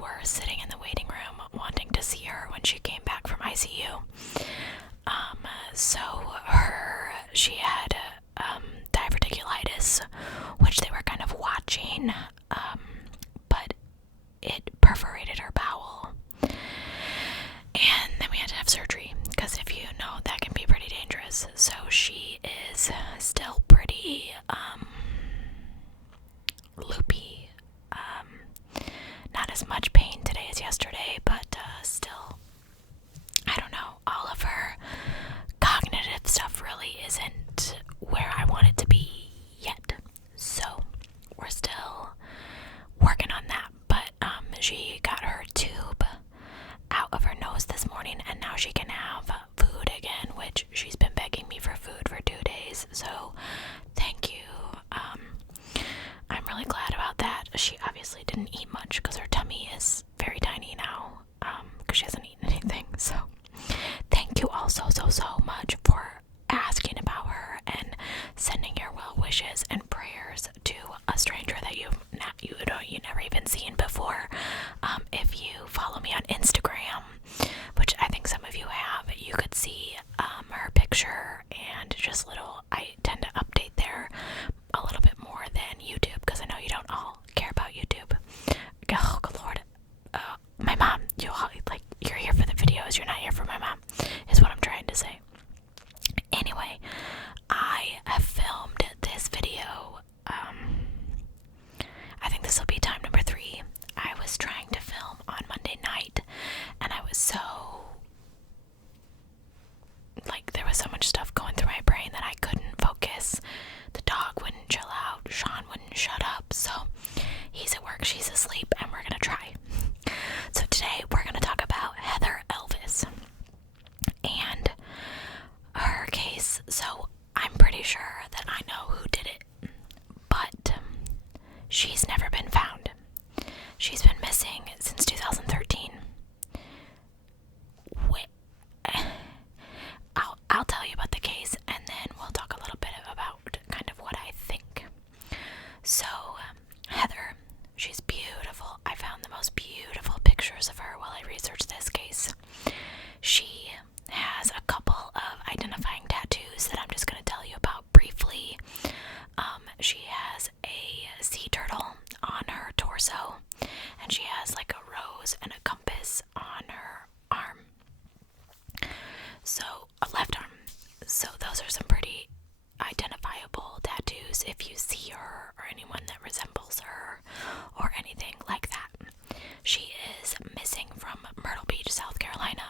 were sitting in the waiting room wanting to see her when she came back from ICU. So she had diverticulitis, which they were kind of watching, but it perforated her bowel. And then we had to have surgery, because if you know, that can be pretty dangerous. So she is still pretty loopy. Not as much pain today as yesterday, but still, I don't know, all of her cognitive stuff really isn't where I want it to be yet. So we're still working on that, but she got her tube out of her nose this morning, and now she can have food again, which she's been begging me for food for 2 days, so thank you. I'm really glad about that. She obviously didn't eat much because her tummy is very tiny now, because she hasn't eaten anything. So thank you all so much for asking about her and sending your well wishes and prayers to a stranger that you never even seen before. If you follow me on Instagram, which I think some of you have, you could see her picture and just I tend to update there a little bit more than YouTube, because I know you don't all care about YouTube. Oh, good Lord. My mom, you're here for the videos, you're not here for my mom, is what I'm trying to say. Anyway, I have filmed this video. I think this will be time number 3. I was trying to film on Monday night, and I was there was so much stuff going through my brain that I couldn't focus. The dog wouldn't chill out, Sean wouldn't shut up, so he's at work, she's asleep, and we're gonna try. So today we're gonna talk about Heather Elvis and her case. So I'm pretty sure that I know who did it, but she's never been found. She's been missing since 2013. I'll tell you about the case, and then we'll talk a little bit about kind of what I think. So, Heather, she's beautiful. I found the most beautiful pictures of her while I researched this case. She has a couple of identifying tattoos that I'm just going to tell you about briefly. She has a sea turtle on her torso, and she has like a rose and a compass on her arm. So, a left arm. So those are some pretty identifiable tattoos if you see her or anyone that resembles her or anything like that. She is missing from Myrtle Beach, South Carolina.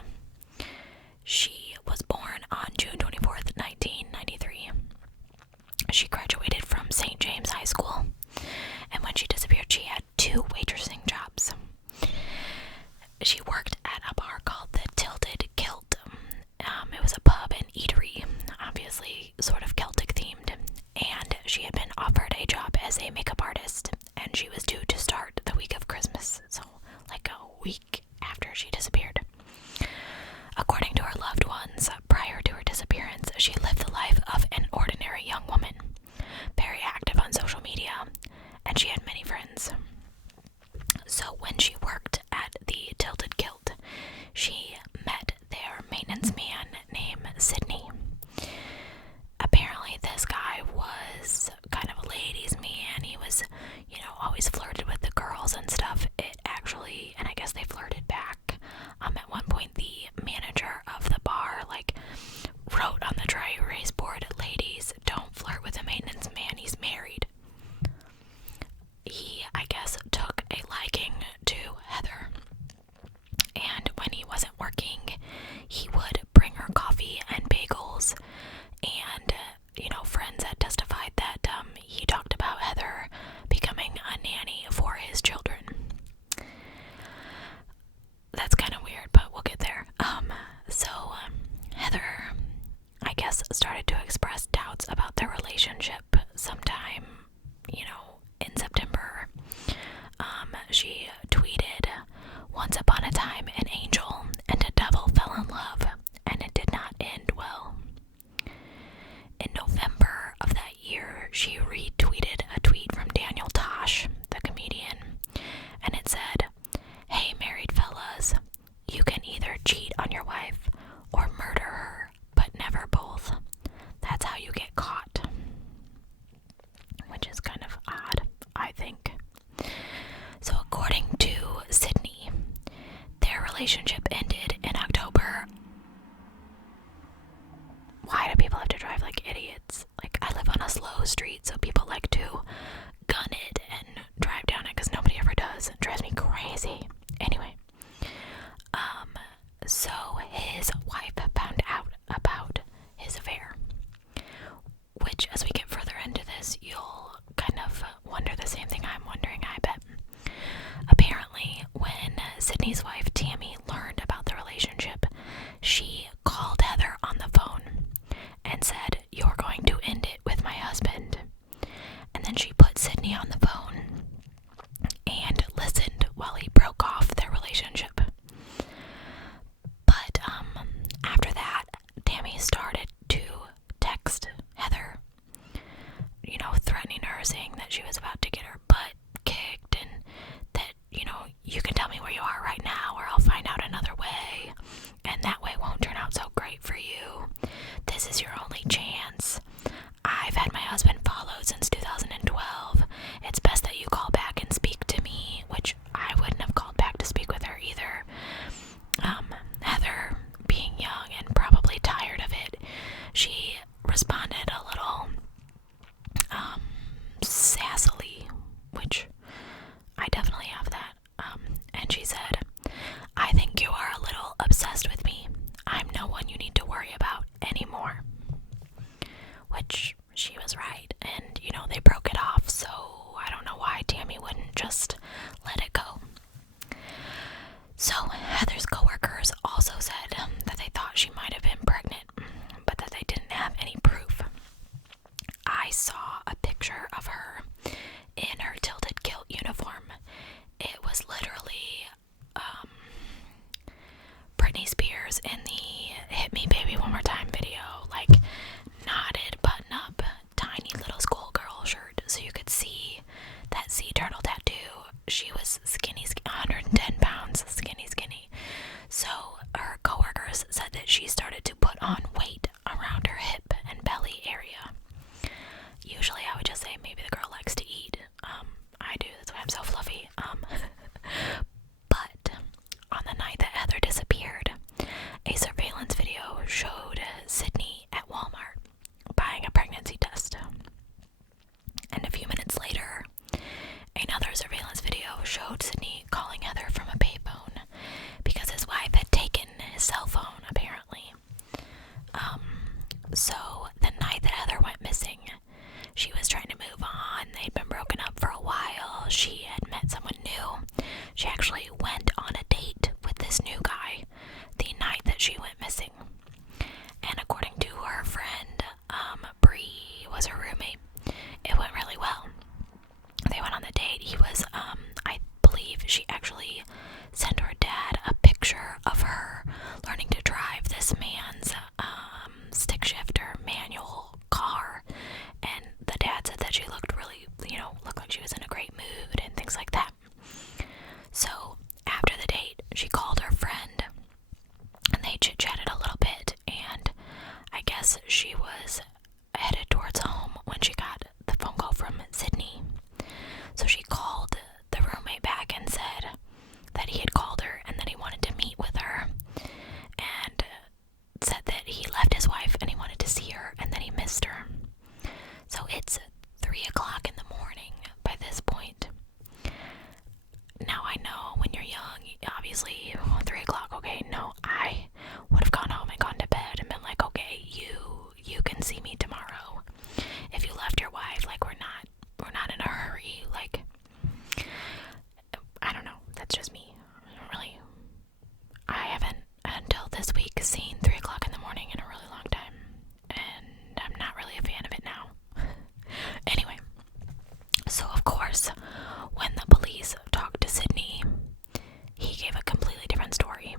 She was born on June 24th, 1993. She graduated from St. James High School, and when she disappeared, she had 2 waitressing jobs. She worked at a bar called the Tilted Kilt. It was a pub and eatery, obviously sort of Celtic themed, and she had been offered a job as a makeup artist, and she was due to start the week of Christmas, so like a week after she disappeared. According to her loved ones, prior to her disappearance, she lived the life of an ordinary young woman, very active on social media, and she had many friends. So when she worked at the Tilted Kilt, she met their maintenance man named Sydney. Apparently this guy was kind of a ladies' man. He was, always flirted with the girls and stuff. And I guess they flirted back. At one point, the manager of the bar, wrote on the dry erase board, "Ladies, don't flirt with a maintenance man, he's married." He, I guess, took a liking to Heather. And when he wasn't working, he would bring her coffee and bagels. And, friends had testified that he talked about Heather becoming a nanny for his children. That's kind of weird, but we'll get there. So Heather, I guess, started to express doubts about their relationship sometime, in September. She tweeted, "Once upon a time, an angel and a devil fell in love, and it did not end well." In November of that year, she retweeted a tweet from Daniel Tosh, the comedian, and it said, "Hey relationship ended in October. Why do people have to drive like idiots? Like, I live on a slow street, so people like to gun it and drive down it because nobody ever does. It drives me crazy. Anyway, so his wife found out about his affair, which, as we get further into this, you'll kind of wonder the same thing I'm wondering, I bet. Apparently, when Sydney's wife, Tammy, learned about the relationship, she called Heather on the phone and said, "You're going to end it with my husband." And then she put Sydney on the phone and listened while he broke off their relationship. But after that, Tammy started to text Heather, threatening her, saying that she was about to get her butt kicked and that, you can tell me where you are right now or I'll find out another way, and that way won't turn out so great for you. This is your only chance. I've had my husband followed since 2012. It's best that you call back and speak to me, which I wouldn't have called back to speak with her either. Heather, being young and probably tired of it, she responded a little sassily, which I definitely have that. And she said, "I think you are a little obsessed with me. I'm no one you need to worry about anymore." Which she was right, and they broke it off, so I don't know why Tammy wouldn't just let it go. So Heather's coworkers also said that they thought she might have been pregnant, but that they didn't have any proof. I saw a picture of her in her tilted kilt uniform. It was literally Britney Spears in the "Hit Me Baby One More Time" video, like knotted button up tiny little schoolgirl shirt, so you could see that sea turtle tattoo. She was skinny, 110 pounds, skinny. So her coworkers said that she started to put on weight around her hip and belly area. Usually I would just say maybe the girl likes to eat. I do, that's why I'm so fluffy. But on the night that Heather disappeared, a surveillance video showed Sydney at Walmart buying a pregnancy test. And a few minutes later, another surveillance video showed Sydney calling Heather from a payphone because his wife had taken his cell phone, apparently. So the night that Heather went missing, she was trying to move on. They'd been broken up for a while. She had met someone new. She actually went on a date with this new guy the night that she went missing. And according to her friend, Bree was her roommate, it went really well. They went on the date. He was, I believe she actually sent her dad a picture of her learning to drive this man's stick shifter manual car, and the dad said that she looked really, looked like she was in a great mood and things like that. So after the date, she called her friend and they chit-chatted a little bit, and I guess she was headed towards home when she got the phone call from Sydney. So she called the roommate back and said that he had called her and that he wanted to meet with her, and said that he left his wife and he wanted to see her and that he missed her. So it's 3 o'clock in the morning by this point. Now I know when you're young, obviously 3 o'clock, okay, no, I would have gone home and gone to bed and been like, okay, you can see me tomorrow. If you left your wife, like, we're not in a hurry, like, I don't know, that's just me. I haven't until this week seen 3 o'clock in the morning in a really long time, and I'm not really a fan of it now. Anyway, so of course, when the police talked to Sydney, he gave a completely different story.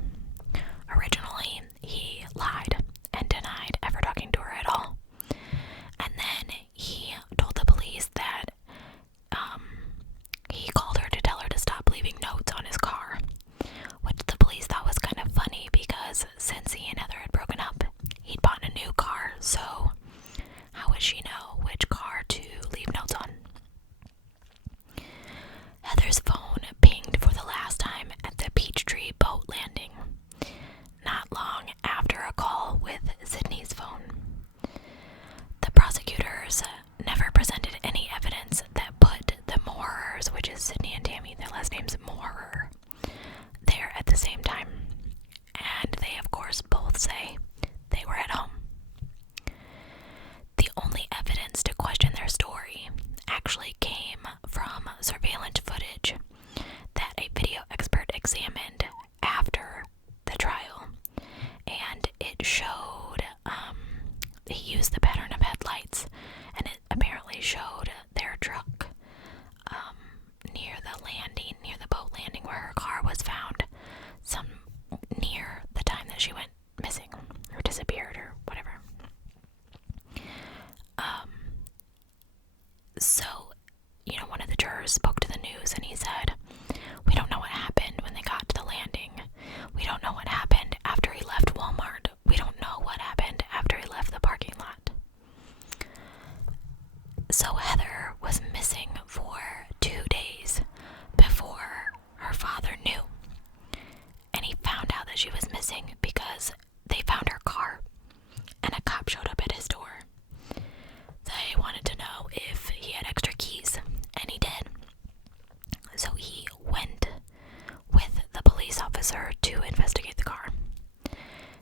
officer to investigate the car.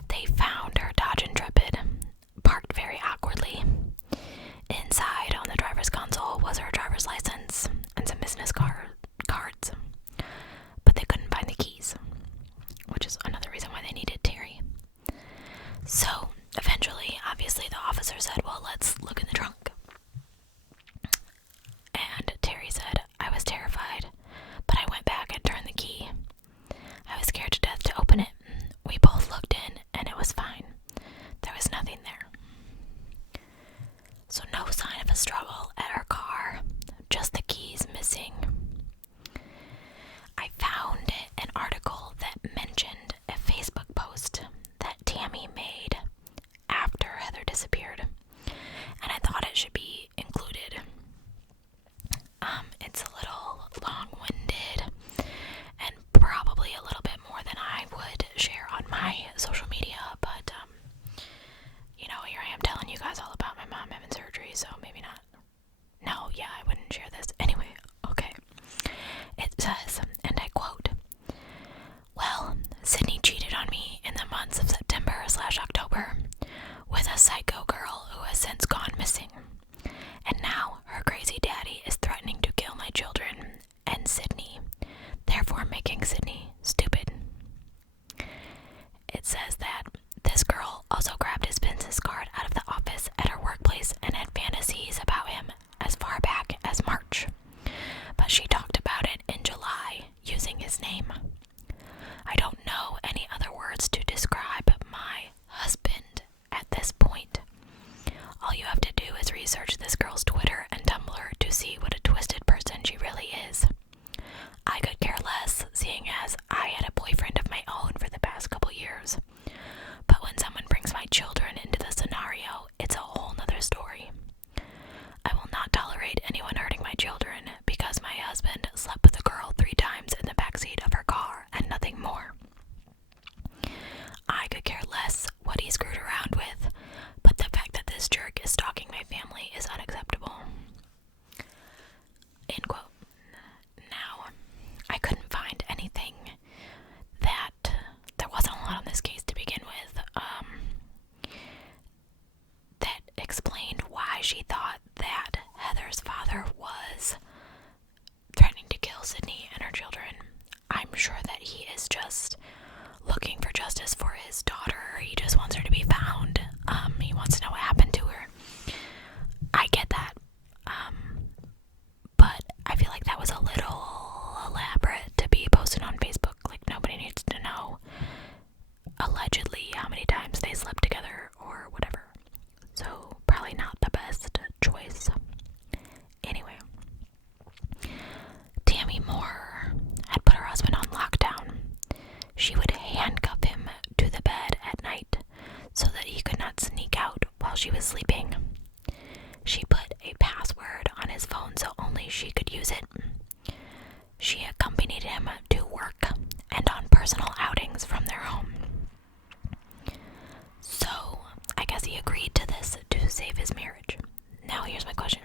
They found her Dodge Intrepid parked very awkwardly. Inside on the driver's console was her driver's license and some business cards, but they couldn't find the keys, which is another reason why they needed Terry. So eventually, obviously, the officer said, well, let's look in the trunk. And Terry said, I was terrified, but I went back and turned the key. I was scared to death to open it. We both looked in, and it was fine. There was nothing there. So no sign of a struggle at her car, just the keys missing. I found an article that mentioned a Facebook post that Tammy made after Heather disappeared, and I thought it should be included. It's a little long-winded and probably a little bit more than I would share on my social media, but here I am telling you guys all about my mom having surgery, so maybe not. No, yeah, I wouldn't share this. Anyway, okay. It says, and I quote, well, Sydney cheated on me in the months of September/October with a psycho girl who has since gone missing. And now her crazy daddy is threatening to kill my children and Sydney, therefore making Sydney stupid. It says that this girl also grabbed his business card out of the office at her workplace and had fantasies about him as far back as March, but she talked about it in July using his name. I don't know any other words to describe my husband at this point. All you have to do is research this girl's Twitter and Tumblr to see what a twisted person she really is. I could care less, seeing as I had a boyfriend of my own for the past couple years. But when someone brings my children into the scenario, it's a whole nother story. I will not tolerate anyone hurting my children because my husband slept with a girl 3 times in the backseat of her car and nothing more. I could care less what he screwed around with, but the fact that this jerk is stalking my family is unacceptable. End quote. Now, I couldn't find anything there wasn't a lot on this case to begin with, that explained why she thought that Heather's father was threatening to kill Sydney and her children. I'm sure that he is just looking for justice for his daughter. He just wants her to be found. He wants to know what happened to her. I get that. But I feel like that was a little elaborate to be posted on Facebook. Like, nobody needs to know allegedly how many times they slept together or whatever. So probably not the best choice. Anyway, Tammy Moore had put her husband on lockdown. She would handcuff him to the bed at night so that he could not sneak out while she was sleeping. She put a password on his phone so only she could use it. She accompanied him to work and on personal outings from their home. So, I guess he agreed to this to save his marriage. Now here's my question.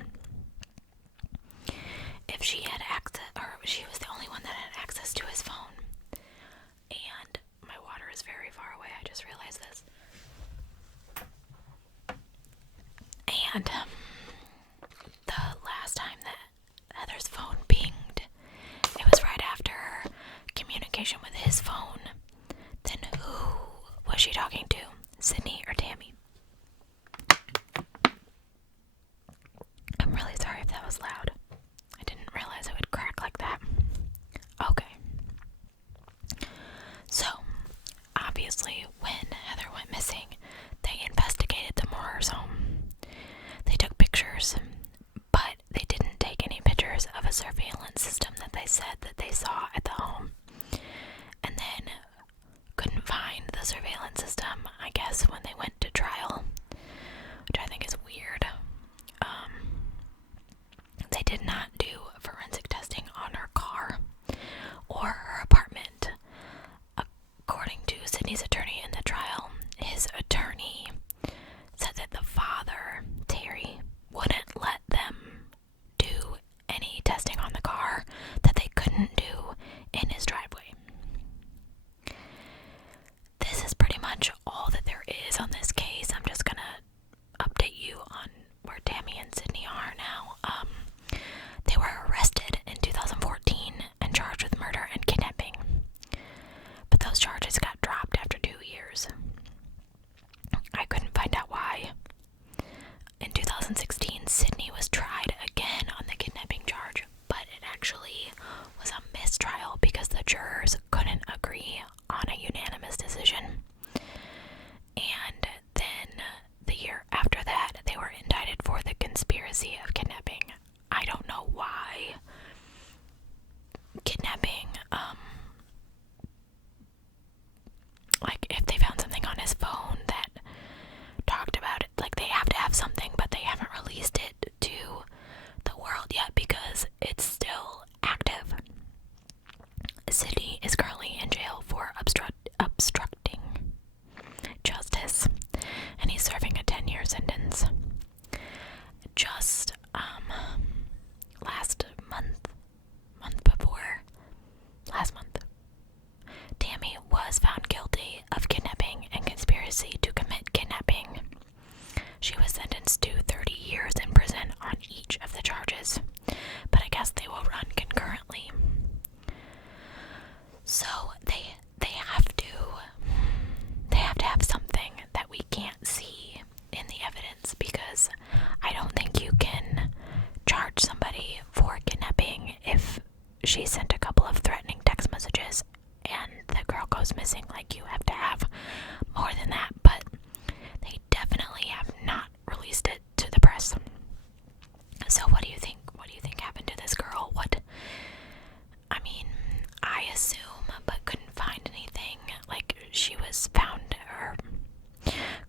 If she had access, or she was the only one that had access to his phone, and my water is very far away, I just realized this. And the last time that Heather's phone pinged, it was right after communication with his phone. Then who was she talking to? Sydney or Tammy? I'm really sorry if that was loud. I didn't realize it would crack like that. Okay. So, obviously, when Heather went missing, they investigated the Moorers' home. They took pictures, but they didn't take any pictures of a surveillance system that they said that they saw at the home. And then couldn't find the surveillance system, I guess, when they went to try goes missing. Like, you have to have more than that, but they definitely have not released it to the press. So what do you think? What do you think happened to this girl? I mean, I assume, but couldn't find anything. Like, she was found, her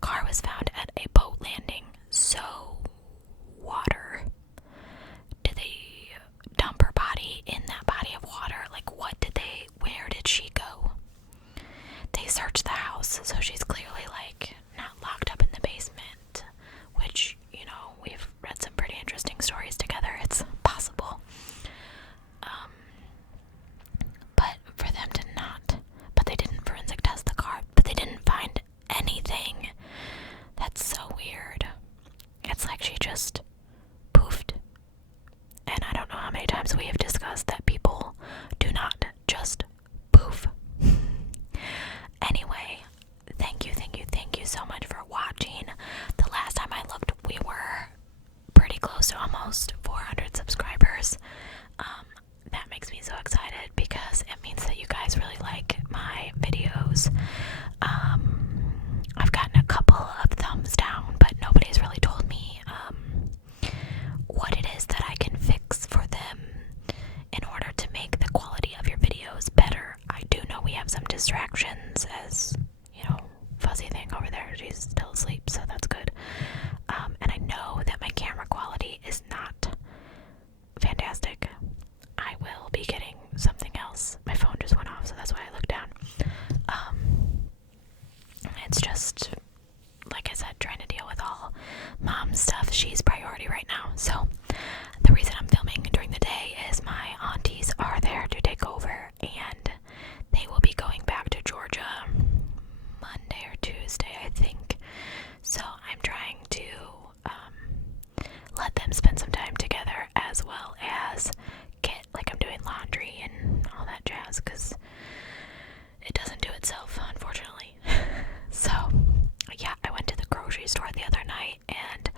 car was found at a boat landing. So, water. Did they dump her body in that body of water? Like, where did she go? They searched the house, so she's clearly, like, not locked up in the basement, which, we've read some pretty interesting stories together. It's possible. But for them to not, but they didn't forensic test the car, but they didn't find anything. That's so weird. It's like she just poofed. And I don't know how many times we have discussed that people do not just poof. Anyway, thank you so much for watching. The last time I looked, we were pretty close to almost 400 subscribers. That makes me so excited because it means that you guys really like my videos. I've gotten a couple of thumbs down, but nobody's really told me what it is that I can fix for them in order to make the quality of your videos better. I do know we have some distractions, as Fuzzy thing over there, she's still asleep, so that's good. And I know that my camera quality is not fantastic. I will be getting something else. My phone just went off, so that's why I looked down. It's just, like I said, trying to deal with all mom stuff. She's priority right now. So the reason I'm filming during the day is my aunties are there to take over, and they will be going back to Georgia Monday or Tuesday, I think. So I'm trying to let them spend some time together, as well as I'm doing laundry and all that jazz, because it doesn't do itself, unfortunately. So yeah, I went to the grocery store the other night, and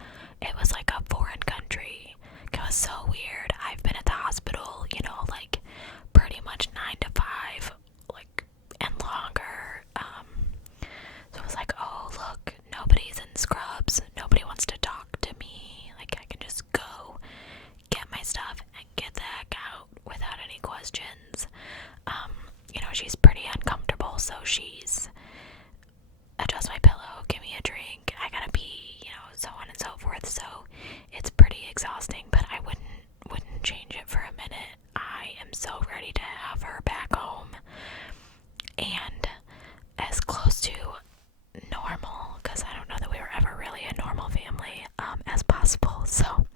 it was like a foreign country. It was so weird. I've been at the hospital, like pretty much 9 to 5, and longer. So it was like, oh look, nobody's in scrubs. Nobody wants to talk to me. Like, I can just go get my stuff and get the heck out without any questions. She's pretty uncomfortable, so she's adjust my pillow, give me a drink, I gotta pee, so on and so forth. So it's pretty exhausting, but I wouldn't change it for a minute. I am so ready to have her back home and as close to normal, because I don't know that we were ever really a normal family, as possible. So